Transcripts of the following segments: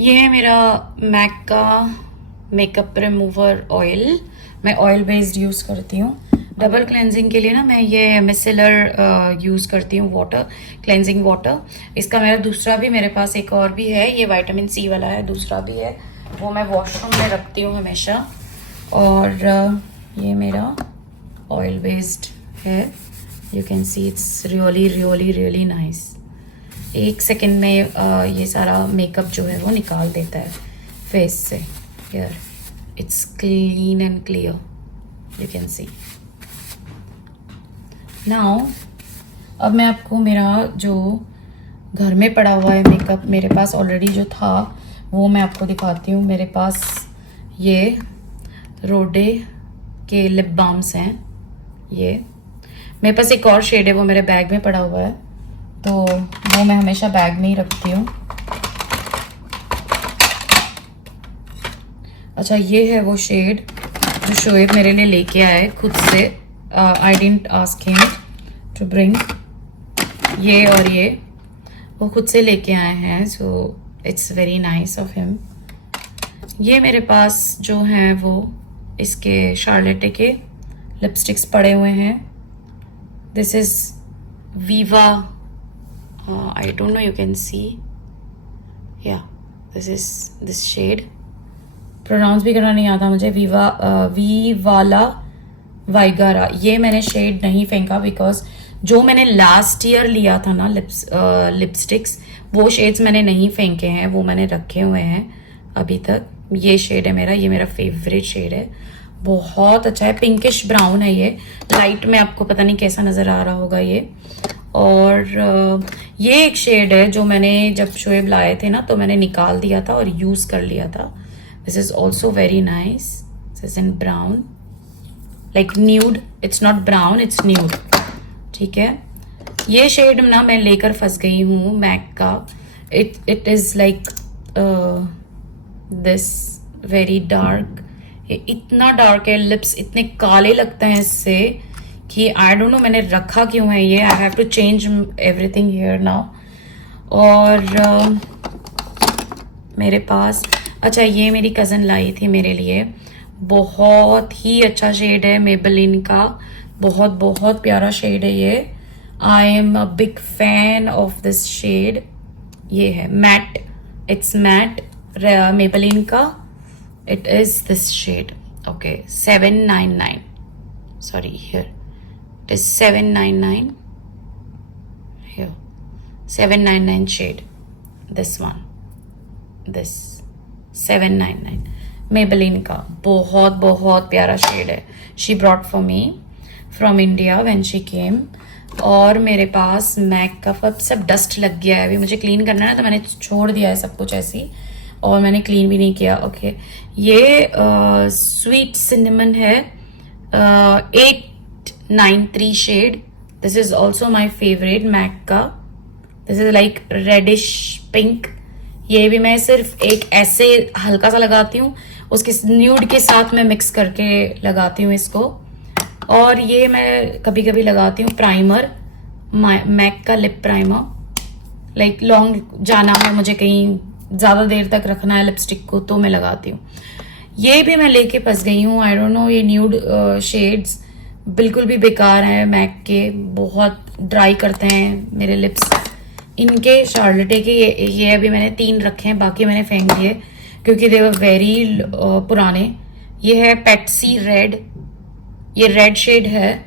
ये है मेरा मैक का मेकअप रिमूवर ऑयल। मैं ऑयल बेस्ड यूज़ करती हूँ। डबल क्लेंजिंग के लिए ना मैं ये मिसेलर यूज़ करती हूँ, वाटर क्लेंजिंग वाटर। इसका मेरा दूसरा भी मेरे पास एक और भी है, ये विटामिन सी वाला है, दूसरा भी है, वो मैं वॉशरूम में रखती हूँ हमेशा। और ये मेरा ऑयल बेस्ड है। You can see it's really really really nice. 1 second में ये सारा मेकअप जो है वो निकाल देता है फेस से। Here it's clean and clear, you can C. Now अब मैं आपको मेरा जो घर में पड़ा हुआ है मेकअप, मेरे पास ऑलरेडी जो था वो मैं आपको दिखाती हूँ। मेरे पास ये रोडे के लिप बाम्स हैं। ये मेरे पास एक और शेड है, वो मेरे बैग में पड़ा हुआ है, तो वो मैं हमेशा बैग में ही रखती हूँ। अच्छा, ये है वो शेड जो शोएब मेरे लिए लेके आया है खुद से। I didn't ask him to bring. ये और ये वो खुद से लेके आए हैं, so it's very nice of him. ये मेरे पास जो हैं वो इसके शार्लेटे के लिपस्टिक्स पड़े हुए हैं। This is Viva, I don't know, you can see, या this is this shade. Pronounce भी करना नहीं आता मुझे। वी वाला वाइगारा। ये मैंने शेड नहीं फेंका बिकॉज जो मैंने लास्ट ईयर लिया था ना लिपस्टिक्स, वो शेड्स मैंने नहीं फेंके हैं, वो मैंने रखे हुए हैं अभी तक। ये शेड है मेरा, ये मेरा फेवरेट शेड है, बहुत अच्छा है। पिंकिश ब्राउन है ये, लाइट में आपको पता नहीं कैसा नजर आ रहा होगा ये। और ये एक शेड है जो मैंने जब शोएब लाए थे ना तो मैंने निकाल दिया था और यूज कर लिया था। This is also very nice. This is in brown, like nude, it's not brown, it's nude, ठीक है। ये शेड ना मैं लेकर फंस गई हूँ मैक का। It is like this very dark. इतना डार्क है, लिप्स इतने काले लगते हैं इससे कि आई डोंट नो मैंने रखा क्यों है ये। I have to change everything here now. और मेरे पास, अच्छा, ये मेरी कज़न लाई थी मेरे लिए, बहुत ही अच्छा शेड है मेबेलिन का, बहुत बहुत प्यारा शेड है ये। I am a big fan of this shade. ये है मैट, इट्स मैट मेबेलिन का। It is this shade, okay, 799, sorry, here it is 799, here 799 shade, this one, this 799 Maybelline का, बहुत बहुत प्यारा शेड है। She brought for me from India when she came. और मेरे पास मैक का सब डस्ट लग गया है, अभी मुझे क्लीन करना है ना, तो मैंने छोड़ दिया है सब कुछ ऐसे ही, और मैंने क्लीन भी नहीं किया। ओके, ये स्वीट सिनेमन है, 893 shade. This is also my favourite MAC का। This is like reddish pink. ये भी मैं सिर्फ एक ऐसे हल्का सा लगाती हूँ, उसके न्यूड के साथ मैं मिक्स करके लगाती हूँ इसको। और ये मैं कभी कभी लगाती हूँ प्राइमर, मैक का लिप प्राइमर। लाइक लॉन्ग जाना है मुझे, कहीं ज़्यादा देर तक रखना है लिपस्टिक को, तो मैं लगाती हूँ। ये भी मैं लेके फंस गई हूँ, आई डोंट नो, ये न्यूड शेड्स बिल्कुल भी बेकार हैं मैक के, बहुत ड्राई करते हैं मेरे लिप्स। इनके शार्लेटे के ये अभी मैंने 3 रखे हैं, बाकी मैंने फेंक दिए क्योंकि दे वर वेरी पुराने। ये है पेट्सी रेड, ये रेड शेड है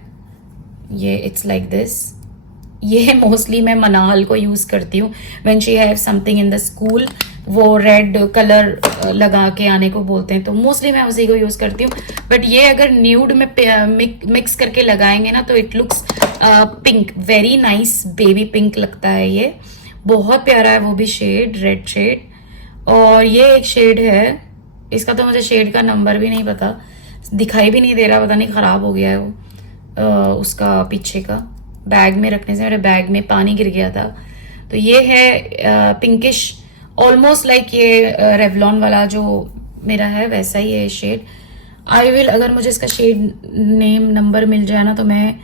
ये, इट्स लाइक दिस। ये मोस्टली मैं मनाल को यूज करती हूँ when she have something in the school, वो रेड कलर लगा के आने को बोलते हैं, तो मोस्टली मैं उसी को यूज करती हूँ। बट ये अगर न्यूड में मिक्स करके लगाएंगे ना तो it looks pink, very nice baby pink लगता है ये, बहुत प्यारा है वो भी शेड, रेड शेड। और ये एक शेड है, इसका तो मुझे शेड का नंबर भी नहीं पता, दिखाई भी नहीं दे रहा, पता नहीं खराब हो गया है वो, उसका पीछे का बैग में रखने से मेरे बैग में पानी गिर गया था। तो ये है पिंकिश, ऑलमोस्ट लाइक ये रेवलॉन वाला जो मेरा है वैसा ही है शेड। आई विल, अगर मुझे इसका शेड नेम नंबर मिल जाए ना तो मैं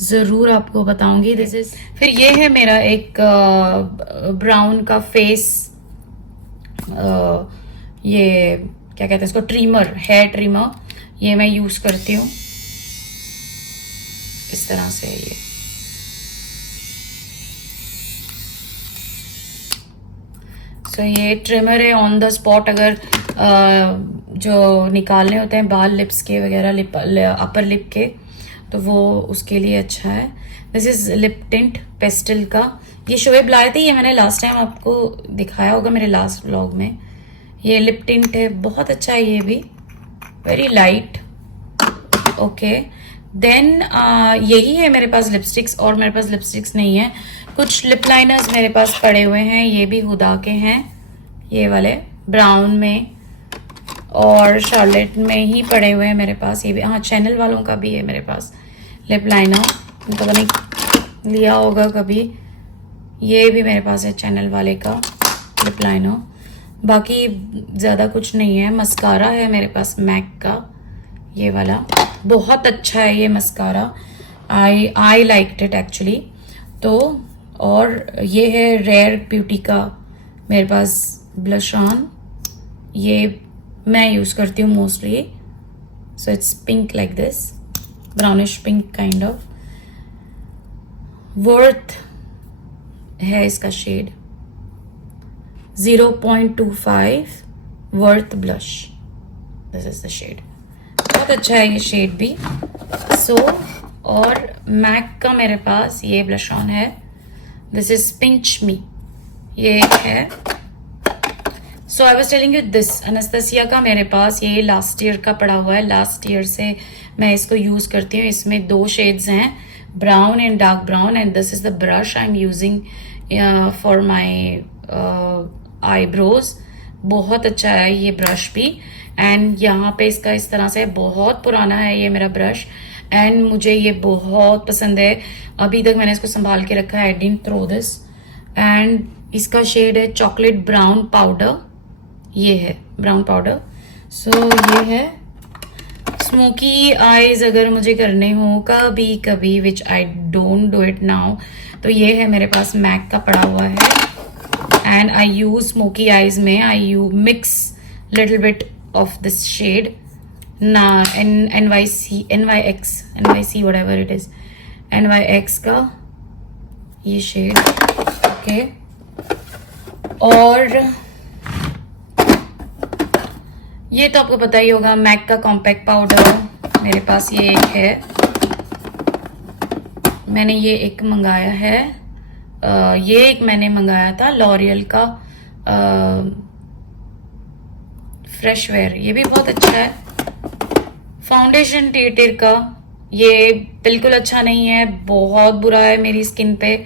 जरूर आपको बताऊंगी। दिस इज, फिर ये है मेरा एक ब्राउन का फेस ये क्या कहते हैं इसको, ट्रिमर, हेयर ट्रिमर, ये मैं यूज करती हूँ इस तरह से। ये ये ट्रिमर है ऑन द स्पॉट, अगर जो निकालने होते हैं बाल लिप्स के वगैरह, अपर लिप के, तो वो उसके लिए अच्छा है। This is lip tint pastel का, ये शोएब लाए थे, ये मैंने लास्ट टाइम आपको दिखाया होगा मेरे लास्ट व्लॉग में। ये लिप टिंट है, बहुत अच्छा है ये भी, वेरी लाइट। ओके, देन यही है मेरे पास लिपस्टिक्स, और मेरे पास लिपस्टिक्स नहीं है। कुछ लिप लाइनर्स मेरे पास पड़े हुए हैं, ये भी हुदा के हैं, ये वाले ब्राउन में और शार्लेट में ही पड़े हुए हैं मेरे पास। ये भी, हाँ, चैनल वालों का भी है मेरे पास लिप लाइनर, पता नहीं लिया होगा कभी। ये भी मेरे पास है चैनल वाले का लिप लाइनर। बाकी ज़्यादा कुछ नहीं है। मस्कारा है मेरे पास मैक का, ये वाला बहुत अच्छा है ये mascara, I liked it actually. तो और ये है रेयर ब्यूटी का मेरे पास ब्लश ऑन, ये मैं यूज़ करती हूँ mostly. So it's pink like this, brownish pink kind of. Worth है इसका shade 0.25 worth blush, this is the shade, बहुत अच्छा है ये शेड भी। सो और मैक का मेरे पास ये ब्लश ऑन है, दिस इज पिंच मी, ये है। So I was telling you this Anastasia का मेरे पास ये लास्ट ईयर का पड़ा हुआ है, लास्ट ईयर से मैं इसको यूज करती हूँ। इसमें 2 शेड्स हैं, brown and dark brown, and this is the brush I am using for my eyebrows. बहुत अच्छा है ये ब्रश भी, एंड यहाँ पे इसका इस तरह से, बहुत पुराना है ये मेरा ब्रश, एंड मुझे ये बहुत पसंद है। अभी तक मैंने इसको संभाल के रखा है, I didn't throw this. And इसका शेड है चॉकलेट ब्राउन पाउडर, ये है ब्राउन पाउडर। सो ये है स्मोकी आईज अगर मुझे करने हो कभी कभी, which I don't do it now, तो ये है मेरे पास मैक का पड़ा हुआ है। And I use smoky eyes में I you mix little bit of this shade ना, NYC whatever it is, NYX का ये शेड। ओके, और ये तो आपको पता ही होगा, मैक का कॉम्पैक्ट पाउडर मेरे पास ये एक है, मैंने ये एक मंगाया है। ये एक मैंने मंगाया था लॉरियल का फ्रेश वेयर, ये भी बहुत अच्छा है। फाउंडेशन टेटर का ये बिल्कुल अच्छा नहीं है, बहुत बुरा है मेरी स्किन पे।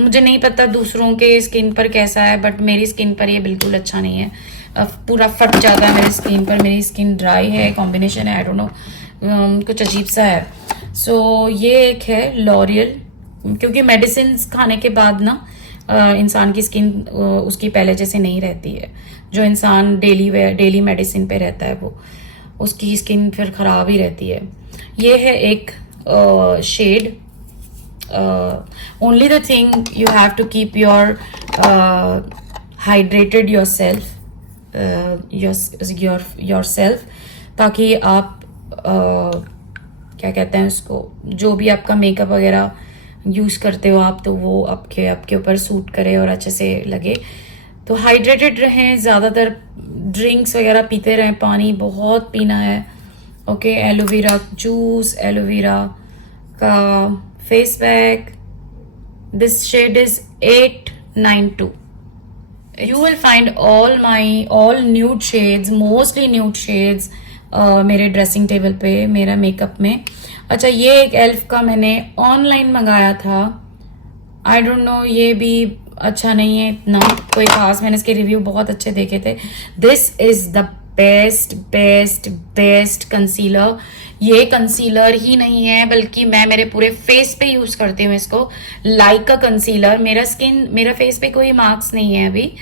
मुझे नहीं पता दूसरों के स्किन पर कैसा है, बट मेरी स्किन पर ये बिल्कुल अच्छा नहीं है, पूरा फट जाता है मेरी स्किन पर। मेरी स्किन ड्राई है, कॉम्बिनेशन है, आई डोंट नो, कुछ अजीब सा है। सो ये एक है लॉरियल, क्योंकि मेडिसिन खाने के बाद ना इंसान की स्किन उसकी पहले जैसे नहीं रहती है। जो इंसान डेली मेडिसिन पे रहता है वो, उसकी स्किन फिर खराब ही रहती है। ये है एक shade, only the thing you have to keep your hydrated yourself, ताकि आप क्या कहते हैं उसको, जो भी आपका मेकअप वगैरह यूज करते हो आप, तो वो आपके ऊपर सूट करे और अच्छे से लगे। तो हाइड्रेटेड रहें, ज्यादातर ड्रिंक्स वगैरह पीते रहें, पानी बहुत पीना है। ओके, एलोवेरा जूस, एलोवेरा का face pack, this shade is 892। You will find all nude shades, mostly nude shades मेरे ड्रेसिंग टेबल पे, मेरा मेकअप में। अच्छा, ये एक एल्फ का मैंने ऑनलाइन मंगाया था, आई डोंट नो, ये भी अच्छा नहीं है इतना कोई खास, मैंने इसके रिव्यू बहुत अच्छे देखे थे। This is the best concealer. ये कंसीलर ही नहीं है, बल्कि मैं मेरे पूरे फेस पे यूज करती हूँ इसको, लाइक का कंसीलर। मेरा फेस पे कोई मार्क्स नहीं है अभी।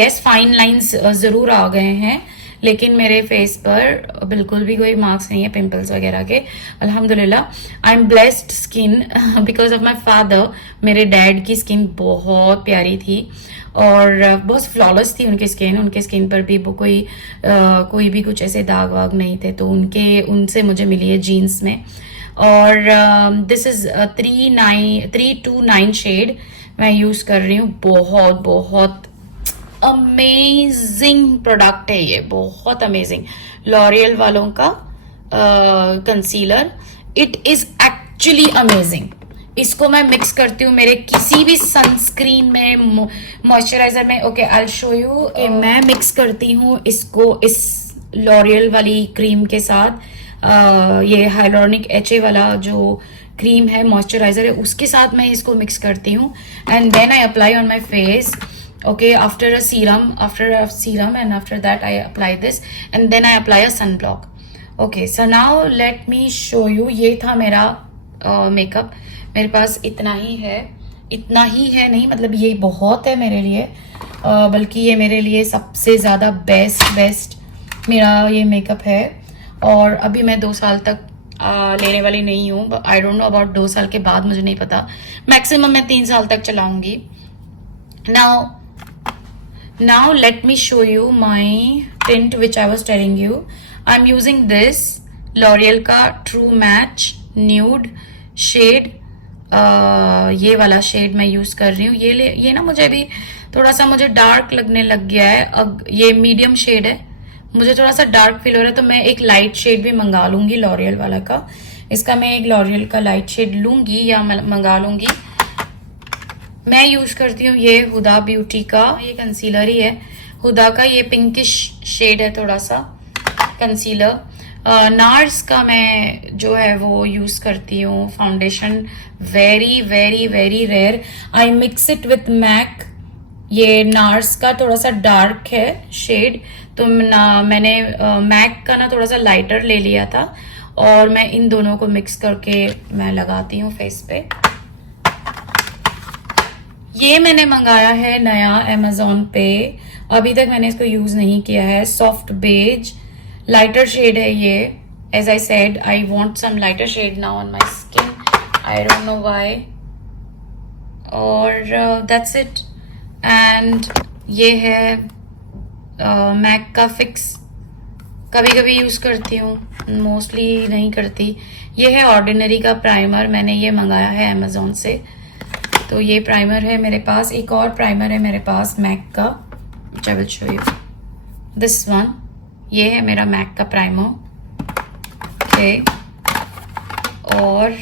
यस, फाइन लाइंस जरूर आ गए हैं, लेकिन मेरे फेस पर बिल्कुल भी कोई मार्क्स नहीं है पिंपल्स वगैरह के, अल्हम्दुलिल्लाह। I am blessed skin because of my father. मेरे डैड की स्किन बहुत प्यारी थी और बहुत फ्लॉलेस थी उनके स्किन पर भी वो कोई भी कुछ ऐसे दाग वाग नहीं थे, तो उनसे मुझे मिली है जीन्स में। और दिस इज 329 शेड मैं यूज कर रही हूँ। बहुत बहुत अमेजिंग प्रोडक्ट है ये, बहुत अमेजिंग। लॉरियल वालों का concealer, it is actually amazing. इसको मैं मिक्स करती हूँ मेरे किसी भी सनस्क्रीन में, मॉइस्चराइजर में। Okay, I will show you. मैं मिक्स करती हूँ इसको इस लॉरियल वाली क्रीम के साथ। ये हाइलोनिक HA वाला जो क्रीम है, मॉइस्चराइजर है, उसके साथ मैं इसको मिक्स करती हूँ and then I apply on my face. Okay, after a serum and after that I apply this and then I apply a sunblock. Okay, so now let me show you. ये था मेरा makeup. मेरे पास इतना ही है नहीं, मतलब ये बहुत है मेरे लिए, बल्कि ये मेरे लिए सबसे ज़्यादा बेस्ट मेरा ये मेकअप है। और अभी मैं 2 साल तक लेने वाली नहीं हूँ। आई डोंट नो अबाउट 2 साल के बाद, मुझे नहीं पता। मैक्सिमम मैं 3 साल तक चलाऊंगी। Now let me show you my tint which I was telling you. I'm using this L'Oreal का True Match Nude shade। ये वाला शेड मैं यूज कर रही हूँ। ये ना मुझे अभी थोड़ा सा मुझे डार्क लगने लग गया है। अब ये मीडियम शेड है, मुझे थोड़ा सा डार्क फील हो रहा है, तो मैं एक लाइट शेड भी मंगा लूंगी L'Oreal वाला का। इसका मैं एक L'Oreal का लाइट शेड लूंगी या मंगा लूंगी। मैं यूज करती हूँ ये हुदा ब्यूटी का, ये कंसीलर ही है हुदा का, ये पिंकिश शेड है थोड़ा सा कंसीलर। नार्स का मैं जो है वो यूज करती हूँ foundation, very very very rare. I mix it with MAC. ये नार्स का थोड़ा सा डार्क है शेड, तो मैंने मैक का ना थोड़ा सा लाइटर ले लिया था और मैं इन दोनों को मिक्स करके मैं लगाती हूँ फेस पे। ये मैंने मंगाया है नया Amazon पे, अभी तक मैंने इसको यूज नहीं किया है। सॉफ्ट बेज लाइटर शेड है ये। As I said, I want some lighter shade now on my skin, I don't know why. और दैट्स इट। एंड ये है मैक का फिक्स, कभी कभी यूज करती हूँ, मोस्टली नहीं करती। ये है ऑर्डिनरी का प्राइमर, मैंने ये मंगाया है Amazon से। तो ये प्राइमर है मेरे पास। एक और प्राइमर है मेरे पास मैक का, which I will show you. This one, ये है मेरा मैक का प्राइमर। ओके, और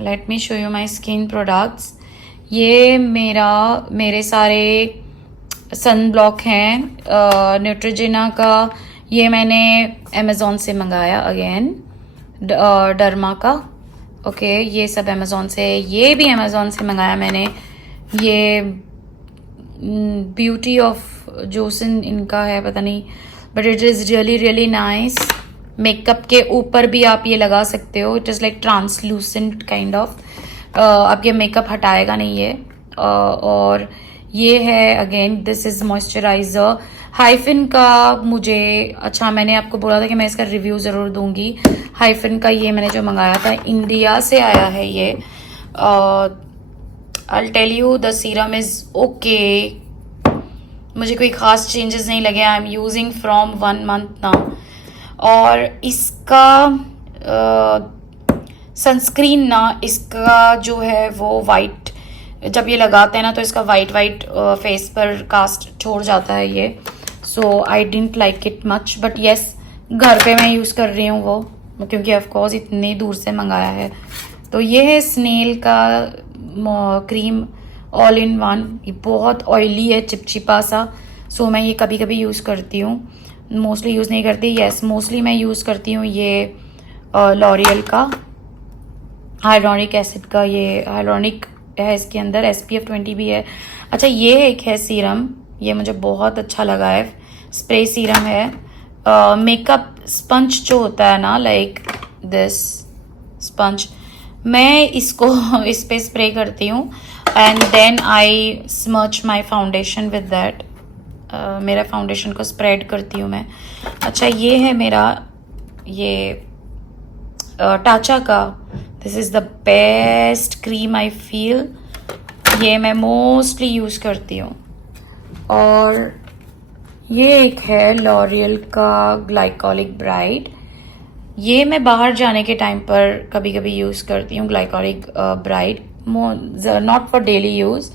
let me show you my skin products. ये मेरे सारे सन ब्लॉक हैं न्यूट्रोजेना का। ये मैंने Amazon से मंगाया अगेन, डर्मा का। ओके, ये सब Amazon से। ये भी Amazon से मंगाया मैंने, ये ब्यूटी ऑफ जोसन इनका है, पता नहीं, but it is really really nice. Makeup के ऊपर भी आप ये लगा सकते हो, it is like translucent kind of. आपके मेकअप हटाएगा नहीं ये। और ये है again, this is moisturiser hyphen का। मुझे अच्छा, मैंने आपको बोला था कि मैं इसका रिव्यू ज़रूर दूंगी। हाइफिन का ये मैंने जो मंगाया था, इंडिया से आया है ये। I tell you the serum is okay, मुझे कोई ख़ास चेंजेस नहीं लगे। I am using from 1 month now. और इसका सनस्क्रीन ना, इसका जो है वो वाइट, जब ये लगाते हैं ना तो इसका वाइट फेस पर कास्ट छोड़ जाता है ये। So I didn't like it much, but yes घर पे मैं यूज़ कर रही हूँ वो, क्योंकि ऑफ कोर्स इतनी दूर से मंगाया है। तो ये है स्नेल का क्रीम ऑल इन वन। ये बहुत ऑयली है, चिपचिपा सा। सो मैं ये कभी कभी यूज़ करती हूँ, मोस्टली यूज़ नहीं करती। येस, मोस्टली मैं यूज़ करती हूँ ये लॉरियल का हाइलोनिक एसिड का। ये हाइलोनिक है, इसके अंदर SPF 20 भी है। अच्छा, ये एक है सीरम, ये मुझे बहुत अच्छा लगा है, स्प्रे सीरम है। मेकअप स्पंज जो होता है ना, लाइक दिस स्पंज, मैं इसको इस पे स्प्रे करती हूँ। And then I smudge my foundation with that. मेरा फाउंडेशन को स्प्रेड करती हूँ मैं। अच्छा, ये है मेरा ये टाचा का, this is the best cream I feel. ये मैं मोस्टली यूज़ करती हूँ। और ये एक है लॉरियल का ग्लाइकोलिक ब्राइट। ये मैं बाहर जाने के टाइम पर कभी कभी यूज़ करती हूँ glycolic bright, not for daily use,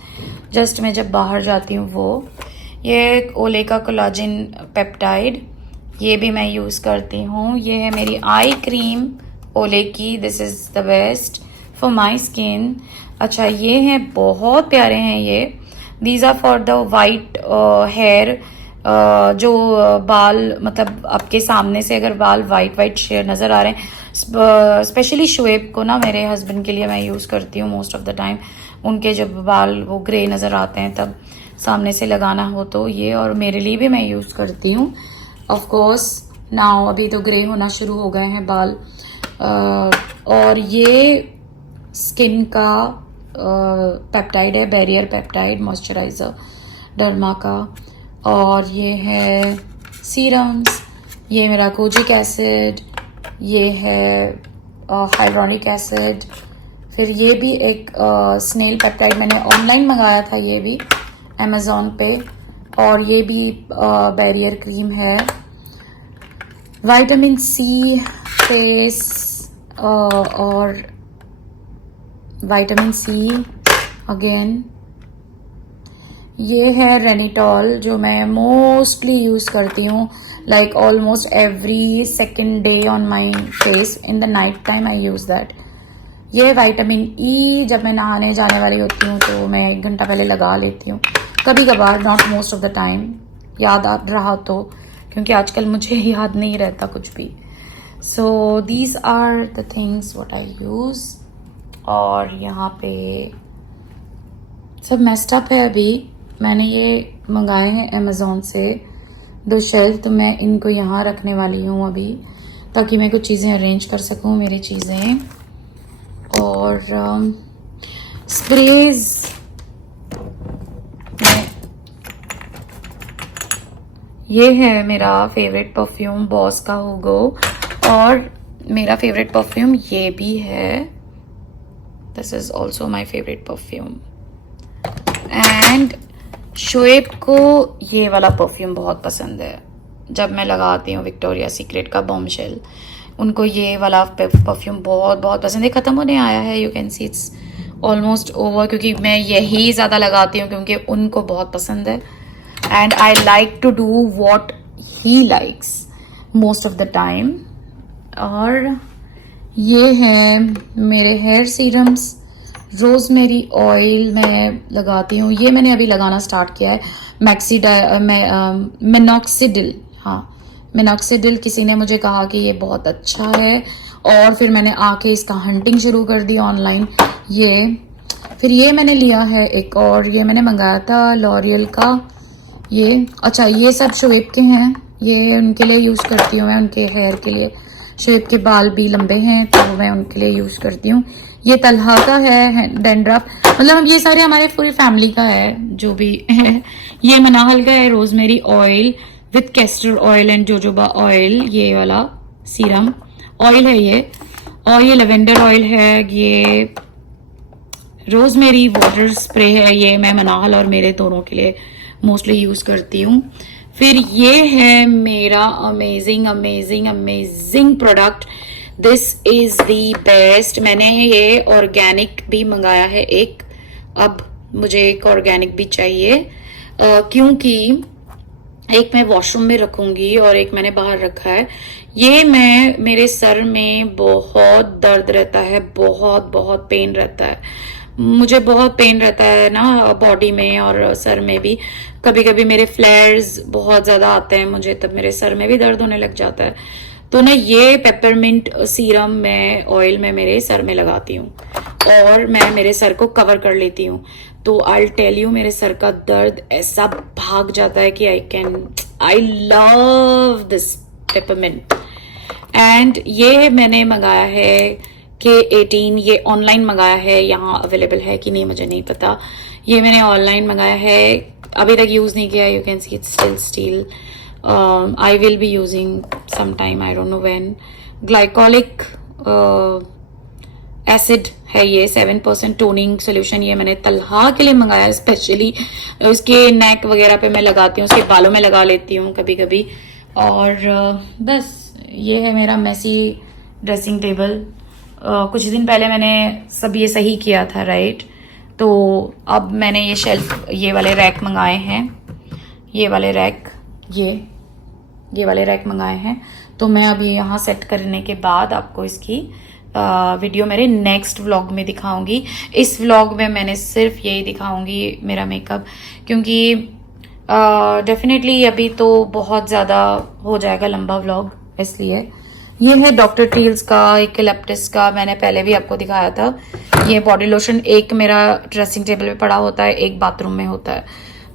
just मैं जब बाहर जाती हूँ वो। ये ओले का कोलाजिन पेप्टाइड, ये भी मैं यूज़ करती हूँ। ये है मेरी आई क्रीम ओले की, this is the best for my skin. अच्छा, ये हैं बहुत प्यारे हैं ये, these are for the white hair, जो बाल मतलब आपके सामने से अगर बाल वाइट वाइट शेयर नज़र आ रहे हैं, स्पेशली शुएब को ना, मेरे हस्बैंड के लिए मैं यूज़ करती हूँ मोस्ट ऑफ द टाइम। उनके जब बाल वो ग्रे नज़र आते हैं तब सामने से लगाना हो तो ये, और मेरे लिए भी मैं यूज़ करती हूँ। ऑफ कोर्स नाउ अभी तो ग्रे होना शुरू हो गए हैं बाल। और ये स्किन का पेप्टाइड है, बैरियर पेप्टाइड मॉइस्चराइज़र डर्मा का। और ये है सीरम्स, ये मेरा कोजिक एसिड, ये है हाइड्रोनिक एसिड। फिर ये भी एक स्नेल पेप्टाइड मैंने ऑनलाइन मंगाया था, ये भी अमेज़ॉन पे। और ये भी बैरियर क्रीम है। विटामिन सी फेस और विटामिन सी अगेन। ये है रेनिटॉल जो मैं मोस्टली यूज़ करती हूँ, like almost every second day on my face in the night time I use that. ये विटामिन ई, जब मैं नहाने जाने वाली होती हूँ तो मैं 1 घंटा पहले लगा लेती हूँ, कभी कभार, not most of the time, याद आ रहा तो, क्योंकि आजकल मुझे याद नहीं रहता कुछ भी। So these are the things what I use. और यहाँ पे सब मेस्ड अप है। अभी मैंने ये मंगाए हैं अमेज़ॉन से 2 शेल्फ, तो मैं इनको यहाँ रखने वाली हूँ अभी, ताकि मैं कुछ चीज़ें अरेंज कर सकूँ, मेरी चीज़ें। और स्प्रेज, ये है मेरा फेवरेट परफ्यूम बॉस का हुगो, और मेरा फेवरेट परफ्यूम ये भी है, this is also my favourite perfume. And Shoaib को ये वाला परफ्यूम बहुत पसंद है, जब मैं लगाती हूँ विक्टोरिया सीक्रेट का बॉम्बशेल, उनको ये वाला परफ्यूम बहुत बहुत पसंद है। ख़त्म होने आया है, you can see it's almost over, क्योंकि मैं यही ज़्यादा लगाती हूँ क्योंकि उनको बहुत पसंद है। And I like to do what he likes most of the time. और ये है मेरे हेयर सीरम्स, रोज़मेरी ऑयल मैं लगाती हूँ, ये मैंने अभी लगाना स्टार्ट किया है। मिनॉक्सिडिल, हाँ मिनॉक्सिडिल, किसी ने मुझे कहा कि ये बहुत अच्छा है, और फिर मैंने आके इसका हंटिंग शुरू कर दी ऑनलाइन। ये फिर ये मैंने लिया है एक, और ये मैंने मंगाया था लॉरियल का ये। अच्छा, ये सब शोएब के हैं, ये उनके लिए यूज़ करती हूँ मैं, उनके हेयर के लिए। शोएब के बाल भी लंबे हैं तो मैं उनके लिए यूज़ करती हूँ। ये तलहा का है डेंड्रफ, मतलब हम ये सारे हमारे पूरी फैमिली का है जो भी है। ये मनाहल का है rosemary oil with castor oil and jojoba oil, ये वाला सीरम ऑयल है ये। और ये लेवेंडर ऑयल है, ये रोजमेरी वाटर स्प्रे है, ये मैं मनाहल और मेरे दोनों के लिए मोस्टली यूज़ करती हूँ। फिर ये है मेरा amazing amazing amazing product, this is the best. मैंने ये ऑर्गेनिक भी मंगाया है एक, अब मुझे एक ऑर्गेनिक भी चाहिए, क्योंकि एक मैं वॉशरूम में रखूंगी और एक मैंने बाहर रखा है। ये मेरे सर में बहुत दर्द रहता है, बहुत बहुत पेन रहता है, मुझे बहुत पेन रहता है ना बॉडी में और सर में भी। कभी कभी मेरे फ्लेयर्स बहुत ज़्यादा आते हैं मुझे, तब मेरे सर में भी दर्द होने लग जाता है। तो ना ये पेपरमिंट सीरम मैं ऑयल में मेरे सर में लगाती हूँ और मैं मेरे सर को कवर कर लेती हूँ, तो आई टेल यू मेरे सर का दर्द ऐसा भाग जाता है कि I love this peppermint. And ये मैंने मंगाया है K18 ये ऑनलाइन मंगाया है, यहाँ अवेलेबल है कि नहीं मुझे नहीं पता। ये मैंने ऑनलाइन मंगाया है, अभी तक यूज नहीं किया। You can see it's still still. I will be using some time, I don't know when. Glycolic acid है ये, 7% टोनिंग सोल्यूशन। ये मैंने तलहा के लिए मंगाया स्पेशली, उसके नेक वगैरह पे मैं लगाती हूँ, उसके बालों में लगा लेती हूँ कभी कभी। और बस ये है मेरा मेसी ड्रेसिंग टेबल। कुछ दिन पहले मैंने सब ये सही किया था, राइट? तो अब मैंने ये शेल्फ, ये वाले रैक मंगाए हैं, ये वाले रैक, ये वाले रैक मंगाए हैं। तो मैं अभी यहाँ सेट करने के बाद आपको इसकी वीडियो मेरे नेक्स्ट व्लॉग में दिखाऊंगी। इस व्लॉग में मैंने सिर्फ यही दिखाऊंगी मेरा मेकअप, क्योंकि डेफिनेटली अभी तो बहुत ज़्यादा हो जाएगा लंबा व्लॉग, इसलिए। ये है डॉक्टर टील्स का यूकलिप्टस का, मैंने पहले भी आपको दिखाया था। ये बॉडी लोशन एक मेरा ड्रेसिंग टेबल पे पड़ा होता है, एक बाथरूम में होता है,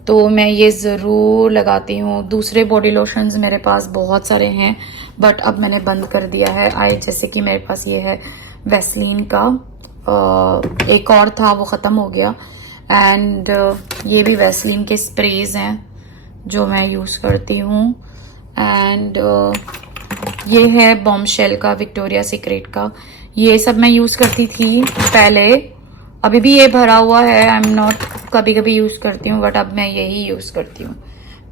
तो मैं ये ज़रूर लगाती हूँ। दूसरे बॉडी लोशंस मेरे पास बहुत सारे हैं, बट अब मैंने बंद कर दिया है। जैसे कि मेरे पास ये है वैसलीन का, एक और था वो ख़त्म हो गया। एंड ये भी वैसलीन के स्प्रेज हैं जो मैं यूज़ करती हूँ। एंड ये है बॉम्बशेल का, विक्टोरिया सीक्रेट का, ये सब मैं यूज़ करती थी पहले। अभी भी ये भरा हुआ है, आई एम नॉट, कभी कभी यूज़ करती हूँ, बट अब मैं यही यूज़ करती हूँ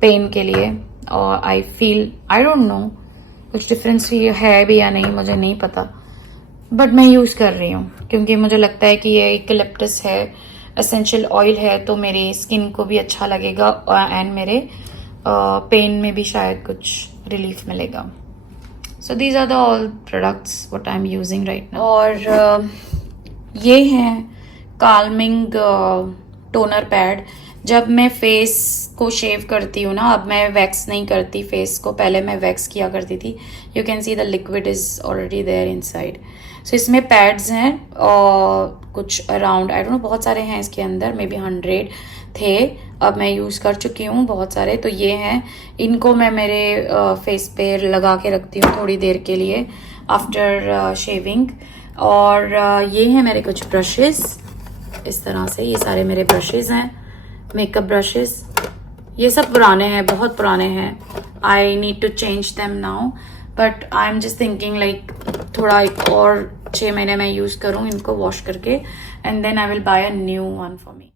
पेन के लिए। और I feel, I don't no कुछ डिफरेंस है भी या नहीं, मुझे नहीं पता, बट मैं यूज़ कर रही हूँ क्योंकि मुझे लगता है कि ये यूकलिप्टस है, एसेंशियल ऑयल है, तो मेरी स्किन को भी अच्छा लगेगा एंड मेरे पेन में भी शायद कुछ रिलीफ मिलेगा। So these are the all products what I'm using right now. और ये है calming टोनर पैड। जब मैं फेस को शेव करती हूँ ना, अब मैं वैक्स नहीं करती फेस को, पहले मैं वैक्स किया करती थी। You can see the liquid is already there inside. सो इसमें पैड्स हैं और कुछ अराउंड, आई डोंट नो, बहुत सारे हैं इसके अंदर, मे बी 100 थे। अब मैं यूज़ कर चुकी हूँ बहुत सारे। तो ये हैं, इनको मैं मेरे फेस पे लगा के रखती हूँ थोड़ी देर के लिए आफ्टर शेविंग। और ये हैं मेरे कुछ ब्रशेस, इस तरह से, ये सारे मेरे ब्रशेस हैं, मेकअप ब्रशेस। ये सब पुराने हैं, बहुत पुराने हैं। I need to change them now, but I am just thinking like थोड़ा एक और 6 महीने मैं यूज़ करूँ इनको वॉश करके, and then I will buy a new one for me.